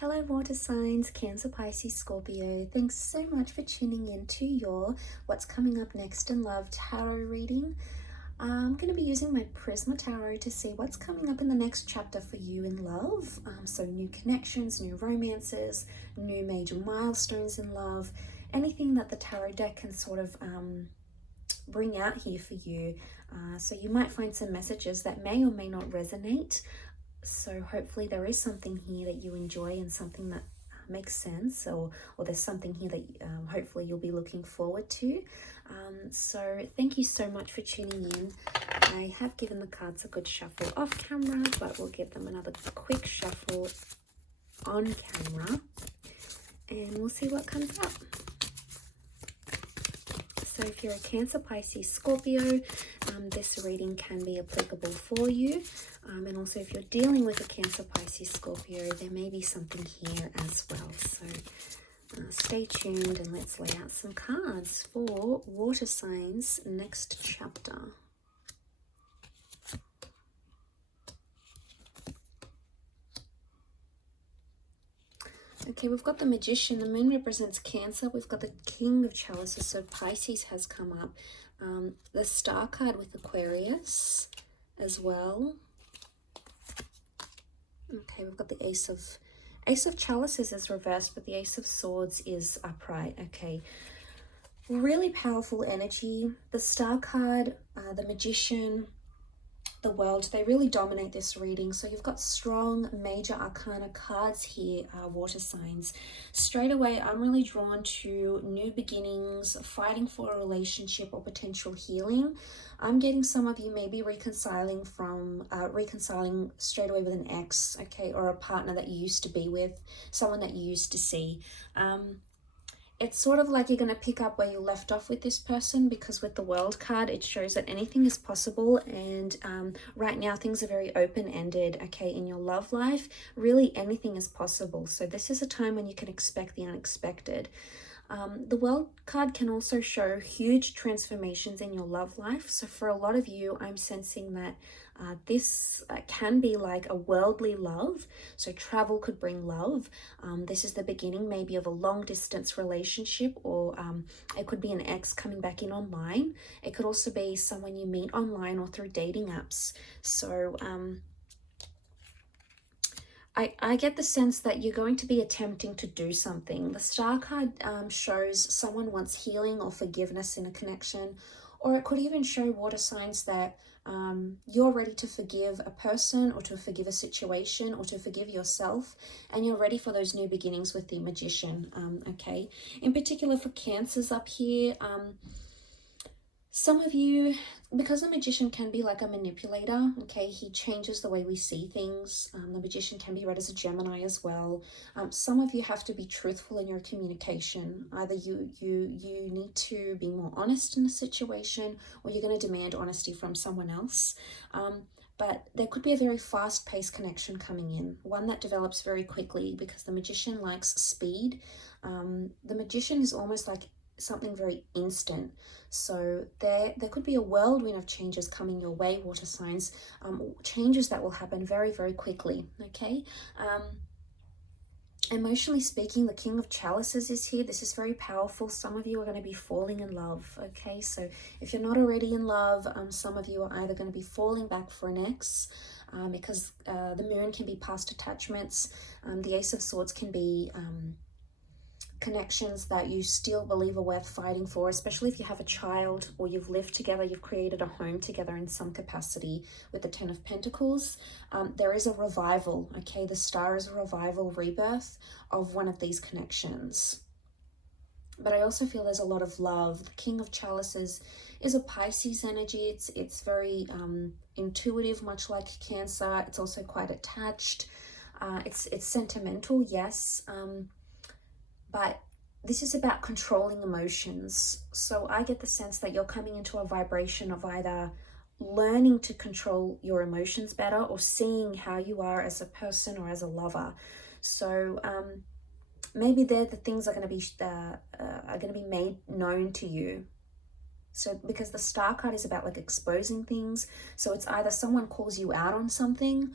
Hello water signs, Cancer, Pisces, Scorpio. Thanks so much for tuning in to your What's Coming Up Next in Love tarot reading. I'm going to be using my Prisma Tarot to see what's coming up in the next chapter for you in love. So new connections, new romances, new major milestones in love, anything that the tarot deck can sort of bring out here for you. So you might find some messages that may or may not resonate. So hopefully there is something here that you enjoy and something that makes sense, or there's something here that hopefully you'll be looking forward to. So thank you so much for tuning in. I have given the cards a good shuffle off camera, but we'll give them another quick shuffle on camera and we'll see what comes up. So if you're a Cancer, Pisces, Scorpio, this reading can be applicable for you. And also if you're dealing with a Cancer, Pisces, Scorpio, there may be something here as well. So stay tuned and let's lay out some cards for water signs next chapter. Okay, we've got the Magician. The moon represents Cancer. We've got the King of Chalices, so Pisces has come up. The Star card with Aquarius as well. Okay, we've got the Ace of Chalices is reversed, but the Ace of Swords is upright. Okay, really powerful energy. The Star card, the Magician, the World, they really dominate this reading. So you've got strong major arcana cards here, water signs. Straight away, I'm really drawn to new beginnings, fighting for a relationship or potential healing. I'm getting some of you maybe reconciling straight away with an ex, okay, or a partner that you used to be with, someone that you used to see. It's sort of like you're going to pick up where you left off with this person, because with the World card, it shows that anything is possible. And right now, things are very open-ended, okay, in your love life. Really, anything is possible. So this is a time when you can expect the unexpected. The World card can also show huge transformations in your love life. So for a lot of you, I'm sensing that this can be like a worldly love. So travel could bring love. This is the beginning maybe of a long distance relationship, or it could be an ex coming back in online. It could also be someone you meet online or through dating apps. So I get the sense that you're going to be attempting to do something. The Star card shows someone wants healing or forgiveness in a connection, or it could even show water signs that you're ready to forgive a person, or to forgive a situation, or to forgive yourself, and you're ready for those new beginnings with the Magician, okay? In particular for Cancers up here, some of you, because the Magician can be like a manipulator, okay, he changes the way we see things. The Magician can be read as a Gemini as well. Some of you have to be truthful in your communication. Either you need to be more honest in a situation, or you're going to demand honesty from someone else. But there could be a very fast-paced connection coming in, one that develops very quickly, because the Magician likes speed. The Magician is almost like something very instant. So there could be a whirlwind of changes coming your way, water signs, changes that will happen very, very quickly, okay? Emotionally speaking, the King of Chalices is here. This is very powerful. Some of you are going to be falling in love, okay? So if you're not already in love, some of you are either going to be falling back for an ex, because the moon can be past attachments. The Ace of Swords can be connections that you still believe are worth fighting for, especially if you have a child or you've lived together, you've created a home together in some capacity. With the Ten of Pentacles, there is a revival, okay? The Star is a revival, rebirth of one of these connections. But I also feel there's a lot of love. The King of Chalices is a Pisces energy. It's very intuitive, much like Cancer. It's also quite attached. It's sentimental, yes. But this is about controlling emotions. So I get the sense that you're coming into a vibration of either learning to control your emotions better, or seeing how you are as a person or as a lover. So maybe the things are going to be made known to you. So because the Star card is about like exposing things. So it's either someone calls you out on something,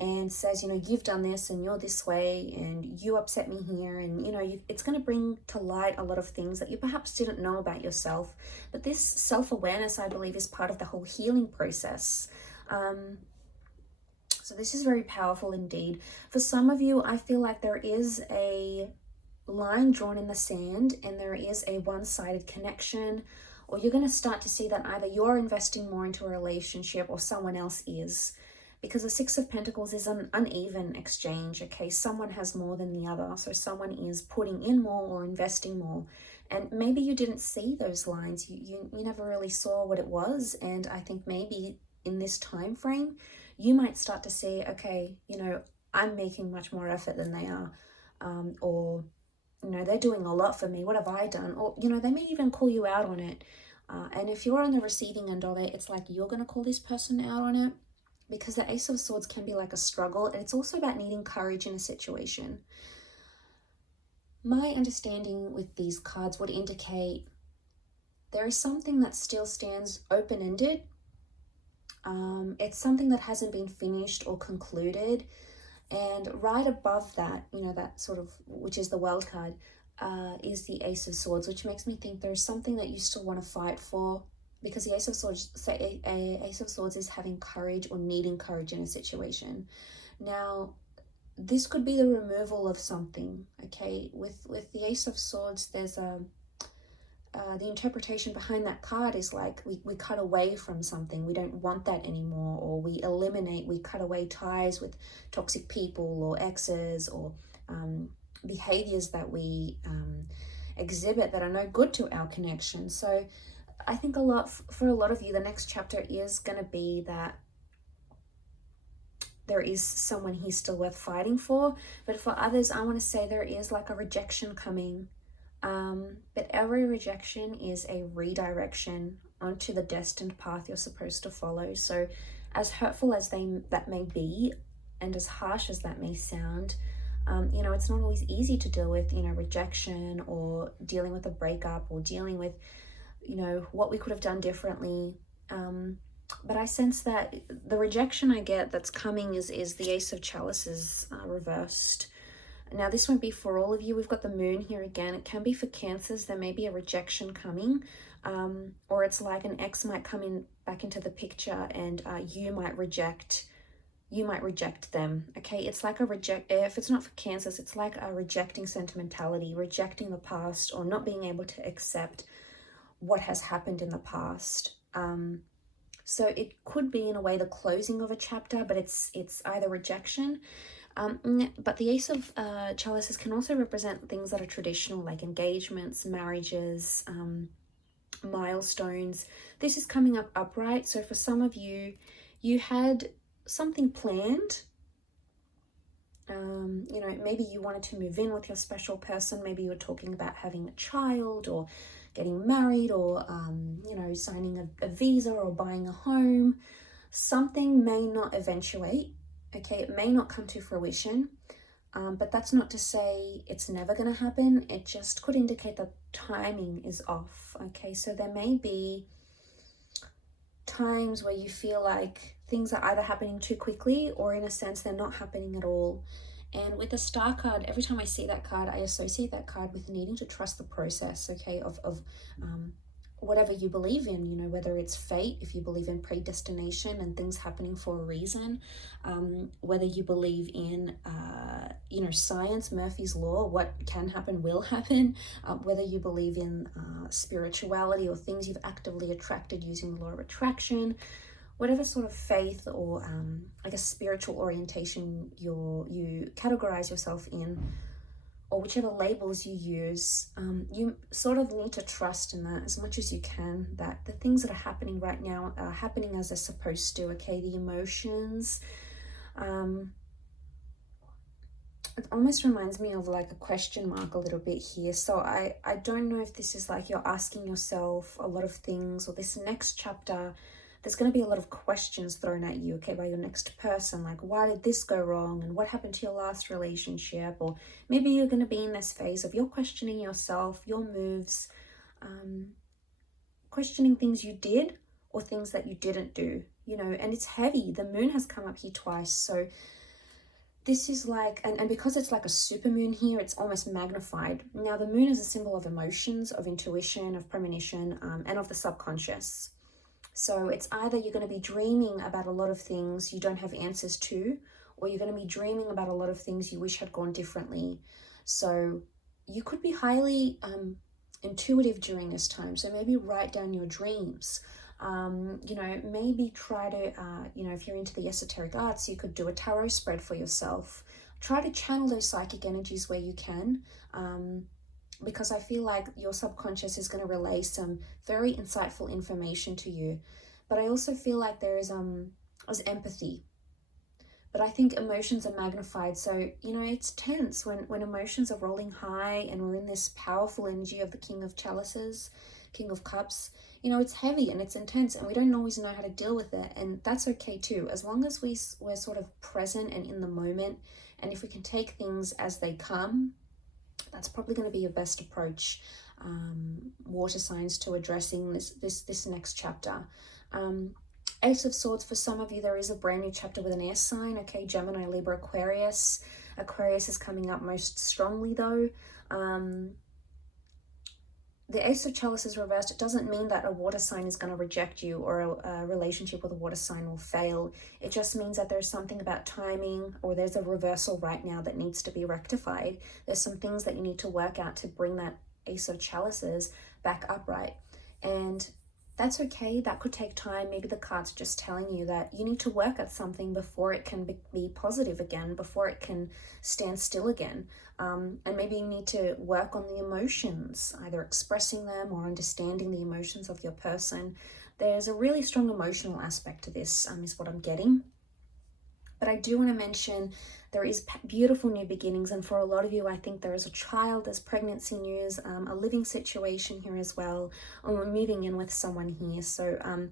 and says, you know, you've done this and you're this way and you upset me here. And, you know, it's going to bring to light a lot of things that you perhaps didn't know about yourself. But this self-awareness, I believe, is part of the whole healing process. So this is very powerful indeed. For some of you, I feel like there is a line drawn in the sand and there is a one-sided connection, or you're going to start to see that either you're investing more into a relationship or someone else is. Because the Six of Pentacles is an uneven exchange, okay? Someone has more than the other. So someone is putting in more or investing more. And maybe you didn't see those lines. You never really saw what it was. And I think maybe in this time frame, you might start to see, okay, you know, I'm making much more effort than they are. Or, you know, they're doing a lot for me. What have I done? Or, you know, they may even call you out on it. And if you're on the receiving end of it, it's like you're going to call this person out on it. Because the Ace of Swords can be like a struggle, and it's also about needing courage in a situation. My understanding with these cards would indicate there is something that still stands open-ended. It's something that hasn't been finished or concluded. And right above that, you know, that sort of, which is the World card, is the Ace of Swords, which makes me think there's something that you still want to fight for. Because the Ace of Swords, Ace of Swords is having courage or needing courage in a situation. Now, this could be the removal of something, okay? With the Ace of Swords, there's the interpretation behind that card is like we cut away from something. We don't want that anymore, or we cut away ties with toxic people or exes or behaviors that we exhibit that are no good to our connection. So I think for a lot of you, the next chapter is going to be that there is someone here still worth fighting for. But for others, I want to say there is like a rejection coming. But every rejection is a redirection onto the destined path you're supposed to follow. So as hurtful as that may be, and as harsh as that may sound, you know, it's not always easy to deal with, you know, rejection or dealing with a breakup or dealing with, you know, what we could have done differently. But I sense that the rejection I get that's coming is the Ace of Chalices reversed. Now, this won't be for all of you. We've got the Moon here again. It can be for Cancers. There may be a rejection coming, or it's like an ex might come in back into the picture, and you might reject them. Okay, it's like if it's not for Cancers, it's like a rejecting sentimentality, rejecting the past, or not being able to accept what has happened in the past. So it could be in a way the closing of a chapter, but it's either rejection. But the Ace of Chalices can also represent things that are traditional, like engagements, marriages, milestones. This is coming up upright. So for some of you, you had something planned. You know, maybe you wanted to move in with your special person. Maybe you were talking about having a child or getting married or, you know, signing a visa or buying a home. Something may not eventuate. Okay, it may not come to fruition, but that's not to say it's never going to happen. It just could indicate that timing is off. Okay, so there may be times where you feel like things are either happening too quickly or in a sense they're not happening at all. And with the Star card, every time I see that card, I associate that card with needing to trust the process, okay, of whatever you believe in, you know, whether it's fate, if you believe in predestination and things happening for a reason, whether you believe in, you know, science, Murphy's Law, what can happen will happen, whether you believe in spirituality or things you've actively attracted using the law of attraction, whatever sort of faith or, I guess, spiritual orientation you categorize yourself in, or whichever labels you use, you sort of need to trust in that as much as you can, that the things that are happening right now are happening as they're supposed to, okay? The emotions, it almost reminds me of like a question mark a little bit here. So I don't know if this is like you're asking yourself a lot of things, or this next chapter, there's going to be a lot of questions thrown at you, okay, by your next person, like, why did this go wrong, and what happened to your last relationship? Or maybe you're going to be in this phase of you're questioning yourself, your moves, questioning things you did or things that you didn't do, you know, and it's heavy. The Moon has come up here twice, so this is like, and because it's like a supermoon here, it's almost magnified. Now, the moon is a symbol of emotions, of intuition, of premonition, and of the subconscious. So it's either you're going to be dreaming about a lot of things you don't have answers to, or you're going to be dreaming about a lot of things you wish had gone differently. So you could be highly intuitive during this time. So maybe write down your dreams. You know, maybe try to, you know, if you're into the esoteric arts, you could do a tarot spread for yourself. Try to channel those psychic energies where you can, because I feel like your subconscious is going to relay some very insightful information to you. But I also feel like there is empathy. But I think emotions are magnified. So, you know, it's tense when emotions are rolling high and we're in this powerful energy of the King of Chalices, King of Cups. You know, it's heavy and it's intense and we don't always know how to deal with it. And that's okay too. As long as we're sort of present and in the moment, and if we can take things as they come, that's probably going to be your best approach, water signs, to addressing this next chapter. Ace of Swords, for some of you, there is a brand new chapter with an air sign, okay? Gemini, Libra, Aquarius. Aquarius is coming up most strongly, though. The Ace of Chalices reversed, it doesn't mean that a water sign is going to reject you or a relationship with a water sign will fail. It just means that there's something about timing, or there's a reversal right now that needs to be rectified. There's some things that you need to work out to bring that Ace of Chalices back upright. And that's okay. That could take time. Maybe the cards are just telling you that you need to work at something before it can be positive again, before it can stand still again. And maybe you need to work on the emotions, either expressing them or understanding the emotions of your person. There's a really strong emotional aspect to this, is what I'm getting. But I do want to mention there is beautiful new beginnings, and for a lot of you, I think there is a child, there's pregnancy news, a living situation here as well, and we're moving in with someone here. So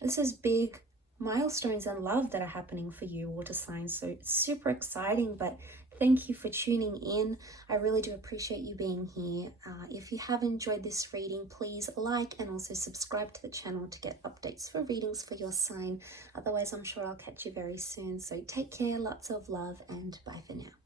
this is big milestones in love that are happening for you, water signs. So it's super exciting, but thank you for tuning in. I really do appreciate you being here. If you have enjoyed this reading, please like and also subscribe to the channel to get updates for readings for your sign. Otherwise, I'm sure I'll catch you very soon. So take care, lots of love, and bye for now.